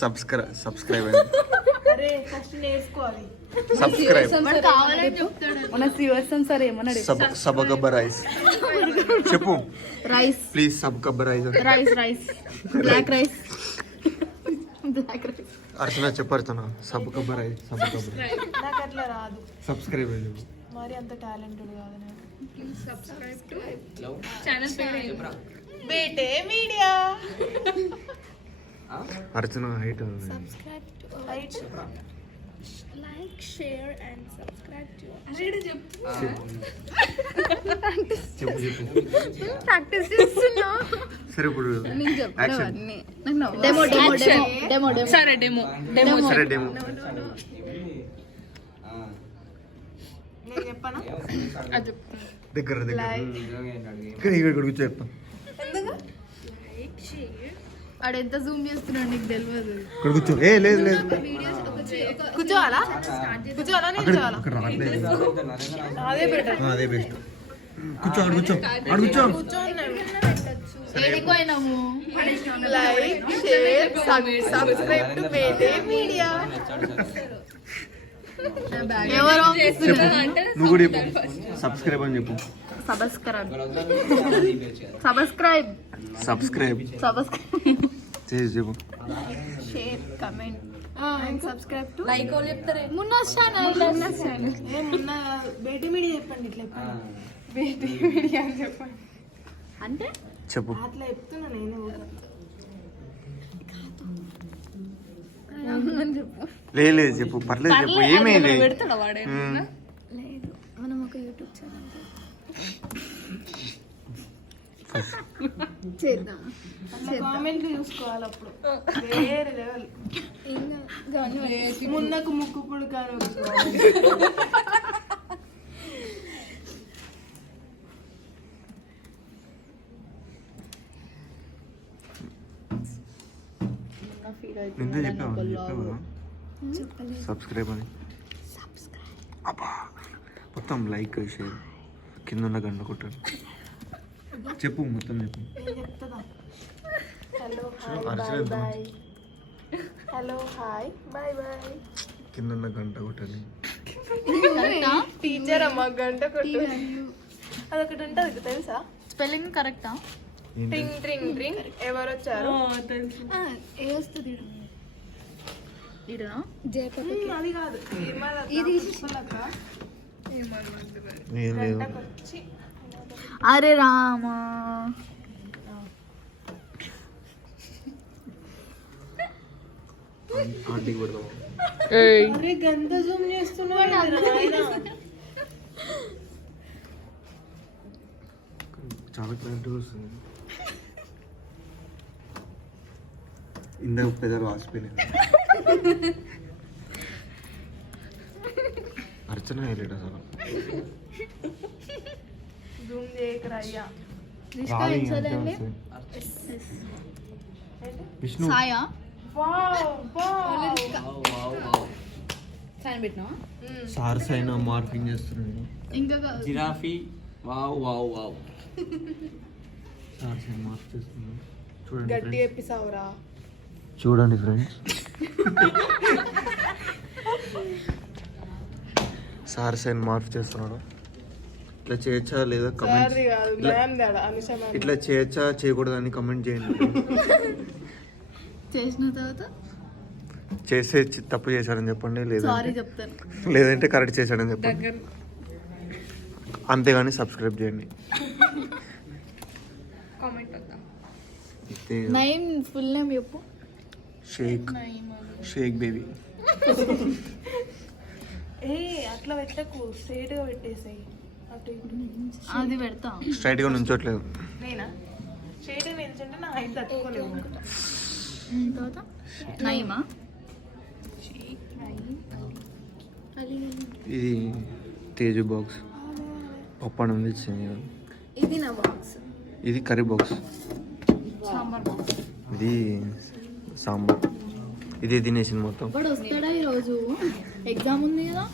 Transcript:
Subscribe అరే first నేర్చుకోవాలి. Subscribe మన శ్రీవర్ధన్ సార్ ఏమన్నాడు? సబ్ గబ్బర్ రైస్ చెప్పు. రైస్ ప్లీజ్ సబ్ గబ్బర్ రైస్. రైస్ బ్లాక్ రైస్. అర్చన చెప్పర్చన సబ్ గబ్బర్ రైస్. సబ్ గబ్బర్ నాకు అట్లా రాదు. సబ్స్క్రైబ్ మరి అంత టాలెంటెడ్ కాదు నేను. బేటే మీడియా. అర్చన హైట్ హైట్ like share and subscribe to చెప్పు. ప్రాక్టీస్ చేస్తున్నా. సరే ఇప్పుడు నేను చెప్పాను. డెమో సరే డెమో నేను చెప్పనా? దగ్గర ఇక్కడ కూర్చో చెప్తాం. వాడు ఎంత జూమ్ చేస్తున్నాడు నీకు తెలియదు. ఇక్కడ కూర్చో. లేదు కూర్చోవాలా? కూర్చోవాలా? నేను కూర్చోవాలా? అక్కడ రావట్లేదు. అదే బెటర్. అదే బెస్ట్. కూర్చో ఆడు కూర్చో. ఏడిపోయినాము. Like share subscribe to Bete media. ఎవరో చెప్పు. నువ్వు కూడా చెప్పు. సబ్స్క్రైబ్ అని చెప్పు. సబ్స్క్రైబ్ చేసి చెప్పు. Share comment and subscribe to like వాళ్ళు చెప్తారే మున్నాస్ ఛానల్. మొన్న బేటే మీడియా చెప్పండి. ఇట్లా బేటే మీడియా అని చెప్పండి. అంటే చెప్పు. అట్లా చెప్తున్నా నేనే కూడా. లేదు చెప్పు. పర్లేదు చెప్పు. ఏమైంది? పెడతాడా వాడేమన్నా? లేదు మనం ఒక యూట్యూబ్ ఛానల్ చేద్దాం. కామెంట్లు చూసుకోవాలి అప్పుడు. వేరే లెవెల్. మున్నకు ముక్కు పుడకాను. నిందా చెప్పావు సబ్స్క్రైబ్ అని. అబ్బా మొత్తం లైక్ షేర్ కింద ఉన్న గంట కొట్టారు. చెప్పు మొత్తం చెప్పు. Hello hi bye bye. కింద ఉన్న గంట కొట్టాలి. టీచర్ అమ్మ గంట కొట్టు. అదొకటి ఉంటుంది తెలుసా? స్పెల్లింగ్ కరెక్టా? ట్రింగ్ ట్రింగ్ ట్రింగ్. ఎవరు వచ్చారు? ఏ వస్తుంది? అది కాదు. ఏం లేదు. అరే రామా. ఆంటీకి పెడదాం. అరే గంత జూమ్ చేస్తున్నాడు. చాలా క్లారిటీగా వస్తుంది. ఇందాక పెద్దలు వాసిపోయినాయి. అర్చన వేయలేడు అసలు. జూమ్ చేయకరా అయ్యా. విష్ణు సాయా సార్ సైన్ మార్కింగ్ చేస్తున్నాడు. ఇంకా giraffe. Wow wow wow. Sir sign mark చేస్తున్నాడు. చూడండి గట్టి ఎప్పిసావురా. చూడండి ఫ్రెండ్స్. సార్ సైన్ మార్క్ చేస్తున్నాడు. ఇట్లా చేయొచ్చా లేదా కమెంట్. ఇట్లా చేయొచ్చా చేయకూడదని కమెంట్ చేయండి. చేసిన తర్వాత చేసే తప్పు చేశాడని చెప్పండి. సారీ చెప్తాను. లేదంటే కరెక్ట్ చేశాడని చెప్పండి. అంతేగాని సబ్స్క్రైబ్ చేయండి. నైమ్ ఫుల్ నేమ్ చెప్పు. షేక్ బేబీ. ఏ అట్లా పెట్టకు. స్ట్రైట్ గా పెట్టేసాయి. అటు ఇటు. అది పెడతా. స్ట్రైట్ గా నుంచోట్లేదు. నేనా స్ట్రైట్ గా నిల్చుంటే నా హైట్ తట్టుకోలేవు. తర్వాత నైమా. ఇది తేజు బాక్స్. పప్పడం తెచ్చింది. ఇది నా బాక్స్. ఇది కర్రీ బాక్స్. సాంబార్ బాక్స్. ఇది సాంబార్. ఇది తినేసింది మొత్తం. వాడు వస్తాడా ఈరోజు? ఎగ్జామ్ ఉంది కదా.